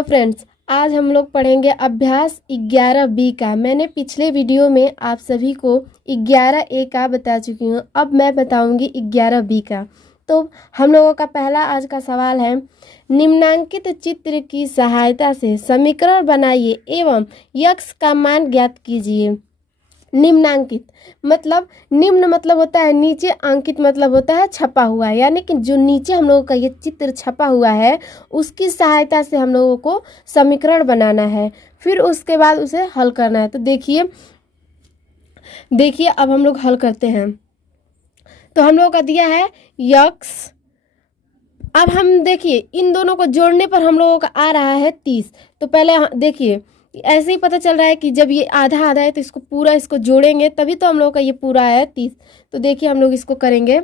Hello friends, आज हम लोग पढ़ेंगे अभ्यास 11B का। मैंने पिछले वीडियो में आप सभी को 11A का बता चुकी हूँ। अब मैं बताऊंगी 11B का। तो हम लोगों का पहला आज का सवाल है, निम्नांकित चित्र की सहायता से समीकरण बनाइए एवं यक्स का मान ज्ञात कीजिए। निम्नांकित मतलब निम्न मतलब होता है नीचे, अंकित मतलब होता है छपा हुआ, यानी कि जो नीचे हम लोगों का ये चित्र छपा हुआ है उसकी सहायता से हम लोगों को समीकरण बनाना है, फिर उसके बाद उसे हल करना है। तो देखिए अब हम लोग हल करते हैं। तो हम लोगों का दिया है यक्स। अब हम देखिए इन दोनों को जोड़ने पर हम लोगों का आ रहा है 30। तो पहले देखिए ऐसे ही पता चल रहा है कि जब ये आधा आधा है तो इसको पूरा इसको जोड़ेंगे तभी तो हम लोगों का ये पूरा है 30। तो देखिए हम लोग इसको करेंगे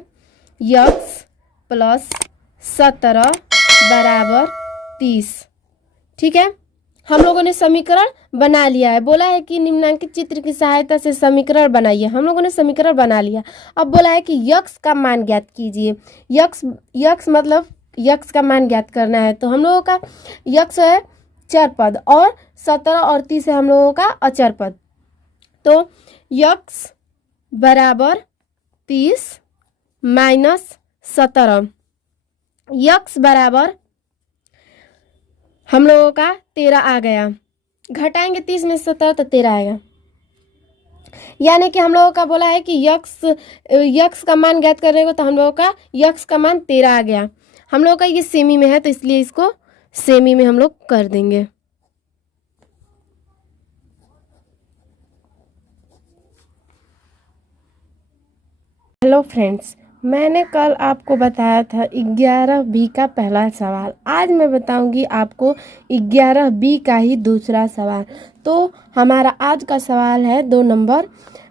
यक्स प्लस 17 बराबर 30। ठीक है, हम लोगों ने समीकरण बना लिया है। बोला है कि निम्नांकित चित्र की सहायता से समीकरण बनाइए, हम लोगों ने समीकरण बना लिया। अब बोला है कि यक्स का मान ज्ञात कीजिए। यक्स मतलब यक्स का मान ज्ञात करना है। तो हम लोगों का यक्स है चर पद और 17 और 30 है हम लोगों का अचर पद। तो यक्स बराबर 30 माइनस 17, यक्स बराबर हम लोगों का 13 आ गया। घटाएंगे 30 में 17 तो 13 आएगा। यानी कि हम लोगों का बोला है कि यक्स का मान ज्ञात करने को, तो हम लोगों का यक्स का मान 13 आ गया। हम लोगों का ये सेमी में है तो इसलिए इसको सेमी में हम लोग कर देंगे। हेलो फ्रेंड्स, मैंने कल आपको बताया था 11B का पहला सवाल। आज मैं बताऊंगी आपको 11B का ही दूसरा सवाल। तो हमारा आज का सवाल है 2 नंबर।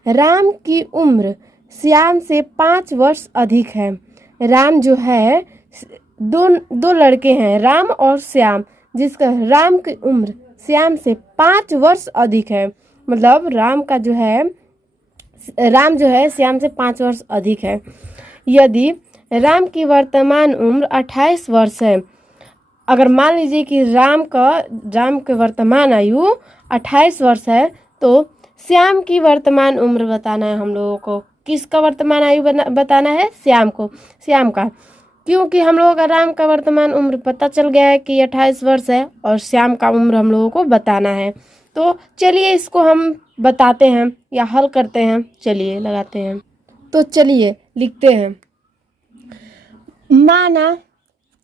राम की उम्र श्याम से 5 वर्ष अधिक है। राम जो है दो लड़के हैं, राम और श्याम, जिसका राम की उम्र श्याम से 5 वर्ष अधिक है। मतलब राम जो है श्याम से 5 वर्ष अधिक है। यदि राम की वर्तमान उम्र 28 वर्ष है, अगर मान लीजिए कि राम के वर्तमान आयु 28 वर्ष है, तो श्याम की वर्तमान उम्र बताना है हम लोगों को। किसका वर्तमान आयु बताना है? श्याम का। क्योंकि हम लोगों का राम का वर्तमान उम्र पता चल गया है कि 28 वर्ष है और श्याम का उम्र हम लोगों को बताना है। तो चलिए इसको हम बताते हैं या हल करते हैं। चलिए लगाते हैं। तो चलिए लिखते हैं। माना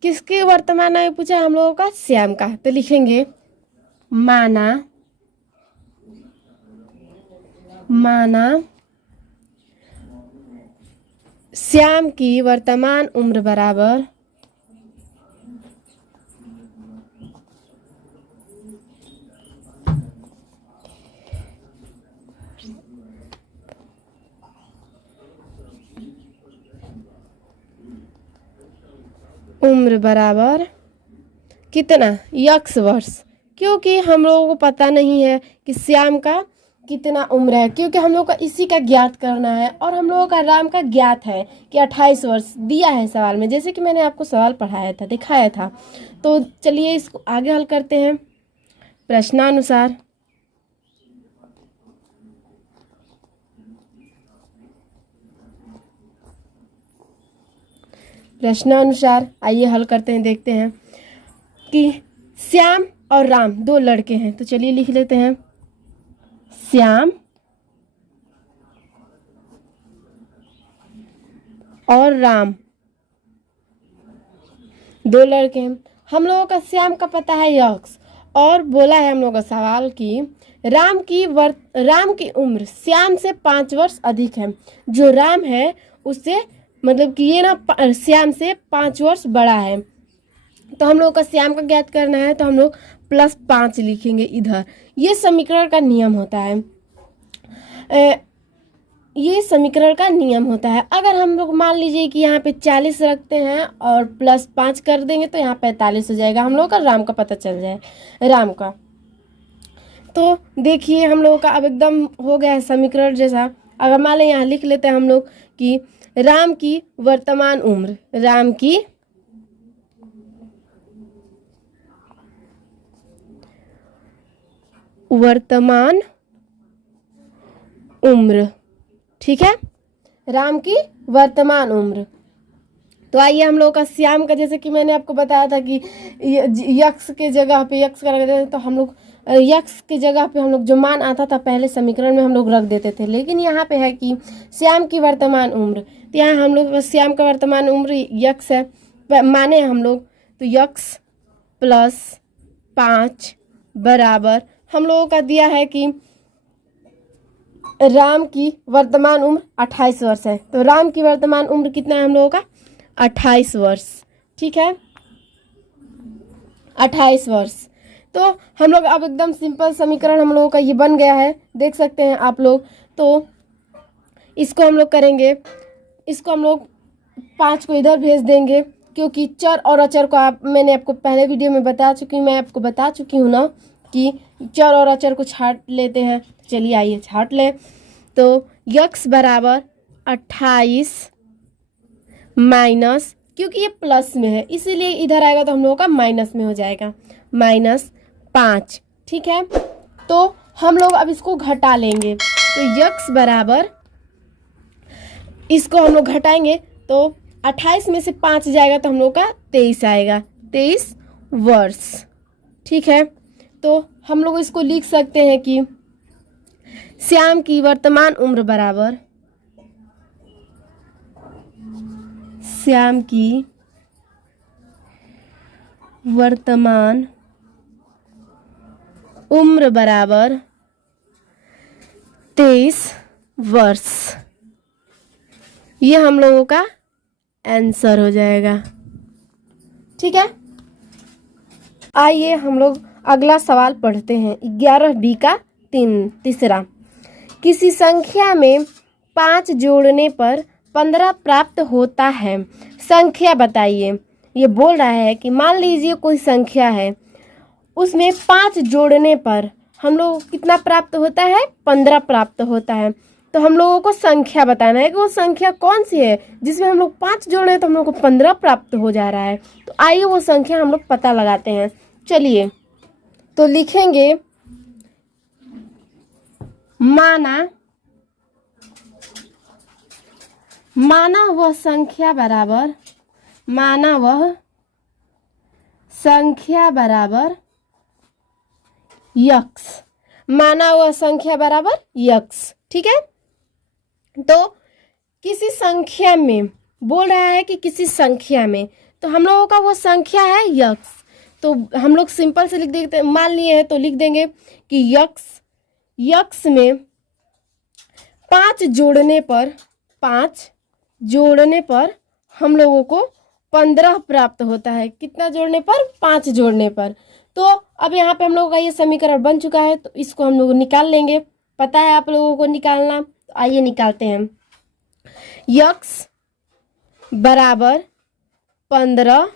किसकी वर्तमान आयु पूछा हम लोगों का? श्याम का। तो लिखेंगे माना श्याम की वर्तमान उम्र बराबर कितना? यक्स वर्ष। क्योंकि हम लोगों को पता नहीं है कि श्याम का कितना उम्र है, क्योंकि हम लोग का इसी का ज्ञात करना है और हम लोगों का राम का ज्ञात है कि 28 वर्ष दिया है सवाल में, जैसे कि मैंने आपको सवाल पढ़ाया था, दिखाया था। तो चलिए इसको आगे हल करते हैं प्रश्नानुसार। आइए हल करते हैं। देखते हैं कि श्याम और राम 2 लड़के हैं। तो चलिए लिख लेते हैं श्याम और राम 2 लड़के हैं। हम लोगों का श्याम का पता है यक्स, और बोला है हम लोगों का सवाल कि राम की उम्र श्याम से 5 वर्ष अधिक है। जो राम है उससे मतलब कि ये ना श्याम से 5 वर्ष बड़ा है। तो हम लोग का श्याम का ज्ञात करना है, तो हम लोग +5 लिखेंगे इधर। ये समीकरण का नियम होता है। अगर हम लोग मान लीजिए कि यहाँ पे 40 रखते हैं और +5 कर देंगे तो यहाँ 45 हो जाएगा। हम लोग का राम का पता चल जाए, राम का। तो देखिए हम लोगों का अब एकदम हो गया है समीकरण जैसा। अगर मान लें यहाँ लिख लेते हैं हम लोग कि राम की वर्तमान वर्तमान उम्र, ठीक है, राम की वर्तमान उम्र। तो आइए हम लोग का श्याम का, जैसे कि मैंने आपको बताया था कि यक्स के जगह पे यक्स का रख देते, तो हम लोग यक्स के जगह पे हम लोग जो मान आता था पहले समीकरण में हम लोग रख देते थे, लेकिन यहाँ पे है कि श्याम की वर्तमान उम्र, तो यहाँ हम लोग श्याम का वर्तमान उम्र यक्स है, माने हम लोग, तो यक्स प्लस 5 बराबर हम लोगों का दिया है कि राम की वर्तमान उम्र 28 वर्ष है। तो राम की वर्तमान उम्र कितना है हम लोगों का? 28 वर्ष, ठीक है, 28 वर्ष। तो हम लोग अब एकदम सिंपल समीकरण हम लोगों का ये बन गया है, देख सकते हैं आप लोग। तो इसको हम लोग करेंगे, इसको हम लोग 5 को इधर भेज देंगे, क्योंकि चर और अचर को मैंने आपको पहले वीडियो में मैं आपको बता चुकी हूँ ना कि चर और अचर को छाट लेते हैं। चलिए आइए छाट लें। तो यक्स बराबर 28 माइनस, क्योंकि ये प्लस में है इसीलिए इधर आएगा तो हम लोगों का माइनस में हो जाएगा, -5, ठीक है। तो हम लोग अब इसको घटा लेंगे, तो यक्स बराबर, इसको हम लोग घटाएंगे तो 28 में से 5 जाएगा तो हम लोग का 23 आएगा, 23 वर्ष, ठीक है। तो हम लोग इसको लिख सकते हैं कि श्याम की वर्तमान उम्र बराबर, श्याम की वर्तमान उम्र बराबर 23 वर्ष। ये हम लोगों का आंसर हो जाएगा, ठीक है। आइए हम लोग अगला सवाल पढ़ते हैं। 11B का तीसरा, किसी संख्या में 5 जोड़ने पर 15 प्राप्त होता है, संख्या बताइए। ये बोल रहा है कि मान लीजिए कोई संख्या है, उसमें 5 जोड़ने पर हम लोग को कितना प्राप्त होता है? 15 प्राप्त होता है। तो हम लोगों को संख्या बताना है कि वो संख्या कौन सी है जिसमें हम लोग 5 जोड़ रहे हैं तो हम लोग को 15 प्राप्त हो जा रहा है। तो आइए वो संख्या हम लोग पता लगाते हैं। चलिए, तो लिखेंगे माना वह संख्या बराबर, माना वह संख्या बराबर यक्स, माना वह संख्या बराबर यक्स, ठीक है। तो किसी संख्या में बोल रहा है कि किसी संख्या में, तो हम लोगों का वो संख्या है यक्स। तो हम लोग सिंपल से लिख देते हैं, मान लिए हैं तो लिख देंगे कि यक्स में 5 जोड़ने पर हम लोगों को 15 प्राप्त होता है। कितना जोड़ने पर? 5 जोड़ने पर। तो अब यहाँ पे हम लोगों का ये समीकरण बन चुका है, तो इसको हम लोग निकाल लेंगे। पता है आप लोगों को निकालना, तो आइए निकालते हैं। यक्स बराबर 15,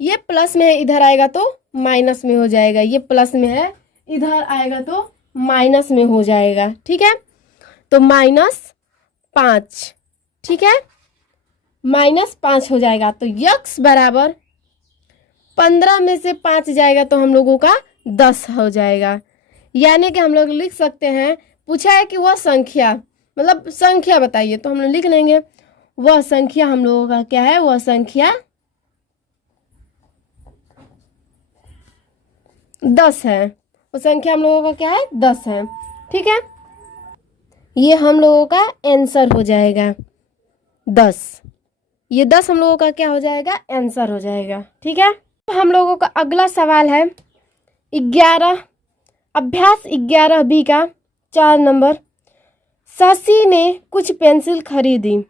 ये प्लस में है, इधर आएगा तो माइनस में हो जाएगा। ये प्लस में है, इधर आएगा तो माइनस में हो जाएगा, ठीक है। तो -5, ठीक है, -5 हो जाएगा। तो यक्स बराबर 15 में से 5 जाएगा तो हम लोगों का 10 हो जाएगा। यानी कि हम लोग लिख सकते हैं, पूछा है कि वह संख्या, मतलब संख्या बताइए, तो हम लोग लिख लेंगे वह संख्या हम लोगों का क्या है? वह संख्या 10 है। वो संख्या हम लोगों का क्या है? 10 है, ठीक है। ये हम लोगों का आंसर हो जाएगा 10। ये 10 हम लोगों का क्या हो जाएगा? आंसर हो जाएगा, ठीक है। हम लोगों का अगला सवाल है 11, अभ्यास 11B का 4 नंबर। शशि ने कुछ पेंसिल खरीदी,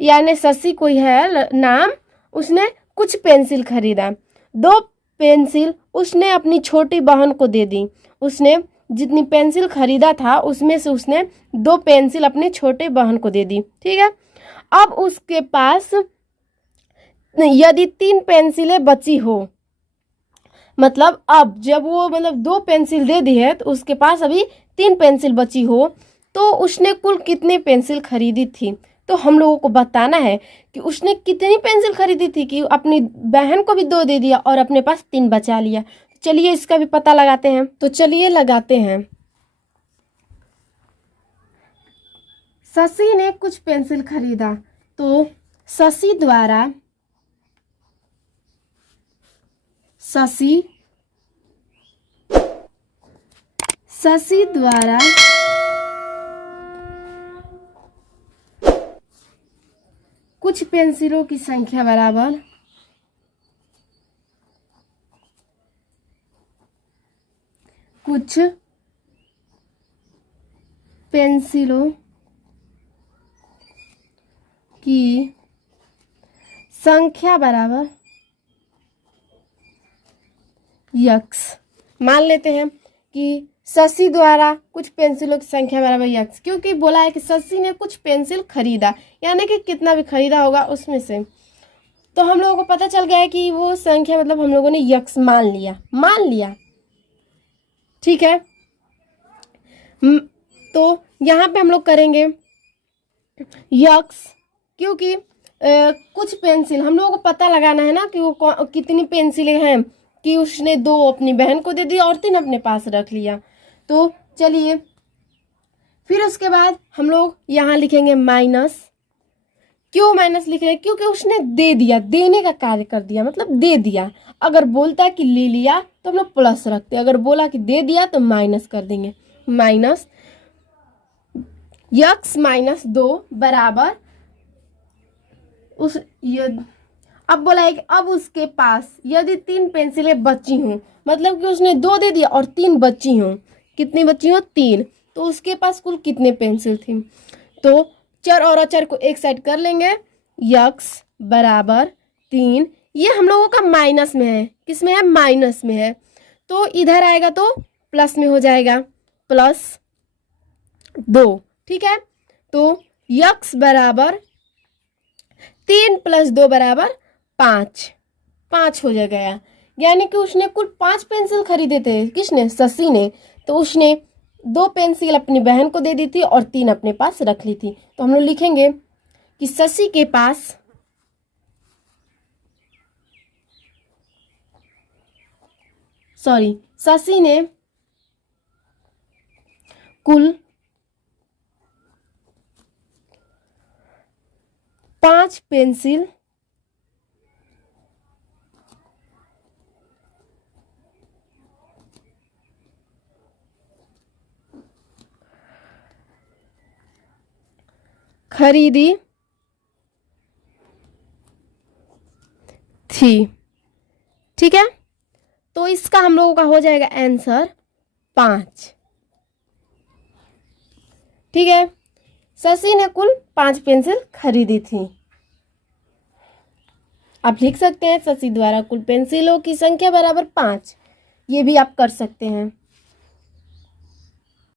यानी शशि कोई है नाम, उसने कुछ पेंसिल खरीदा। 2 पेंसिल उसने अपनी छोटी बहन को दे दी। उसने जितनी पेंसिल खरीदा था उसमें से उसने 2 पेंसिल अपने छोटे बहन को दे दी, ठीक है। अब उसके पास यदि 3 पेंसिलें बची हो, मतलब अब जब वो 2 पेंसिल दे दी है तो उसके पास अभी 3 पेंसिल बची हो, तो उसने कुल कितने पेंसिल खरीदी थी। तो हम लोगों को बताना है कि उसने कितनी पेंसिल खरीदी थी कि अपनी बहन को भी 2 दे दिया और अपने पास 3 बचा लिया। चलिए इसका भी पता लगाते हैं। तो चलिए लगाते हैं। शशि ने कुछ पेंसिल खरीदा, तो शशि द्वारा कुछ पेंसिलों की संख्या बराबर कुछ पेंसिलों की संख्या बराबर यक्स। मान लेते हैं कि शशि द्वारा कुछ पेंसिलों की संख्या बराबर यक्स, क्योंकि बोला है कि शशि ने कुछ पेंसिल खरीदा, यानी कि कितना भी खरीदा होगा उसमें से। तो हम लोगों को पता चल गया है कि वो संख्या मतलब हम लोगों ने यक्स मान लिया। ठीक है। तो यहाँ पे हम लोग करेंगे यक्स, क्योंकि कुछ पेंसिल हम लोगों को पता लगाना है ना कि वो कितनी पेंसिलें हैं, कि उसने 2 अपनी बहन को दे दी और 3 अपने पास रख लिया। तो चलिए फिर उसके बाद हम लोग यहाँ लिखेंगे माइनस। क्यों माइनस लिख रहे हैं? क्योंकि उसने दे दिया, देने का कार्य कर दिया, मतलब दे दिया। अगर बोलता कि ले लिया तो हम लोग प्लस रखते, अगर बोला कि दे दिया तो माइनस कर देंगे। माइनस यक्स माइनस 2 बराबर अब बोला है कि अब उसके पास यदि 3 पेंसिलें बची हों, मतलब कि उसने 2 दे दिया और 3 बची हों। कितनी बची हों? 3। तो उसके पास कुल कितने पेंसिल थी? तो चर और अचर को एक साइड कर लेंगे। यक्स बराबर 3, ये हम लोगों का माइनस में है। किस में है? माइनस में है। तो इधर आएगा तो प्लस में हो जाएगा, +2। ठीक है। तो यक्स बराबर 3 + 2 बराबर 5 हो जाएगा। यानी कि उसने कुल 5 पेंसिल खरीदे थे। किसने? शशि ने। तो उसने 2 पेंसिल अपनी बहन को दे दी थी और 3 अपने पास रख ली थी। तो हम लोग लिखेंगे कि शशि ने कुल 5 पेंसिल खरीदी थी। ठीक है। तो इसका हम लोगों का हो जाएगा आंसर 5। ठीक है। शशि ने कुल 5 पेंसिल खरीदी थी। आप लिख सकते हैं शशि द्वारा कुल पेंसिलों की संख्या बराबर 5। ये भी आप कर सकते हैं।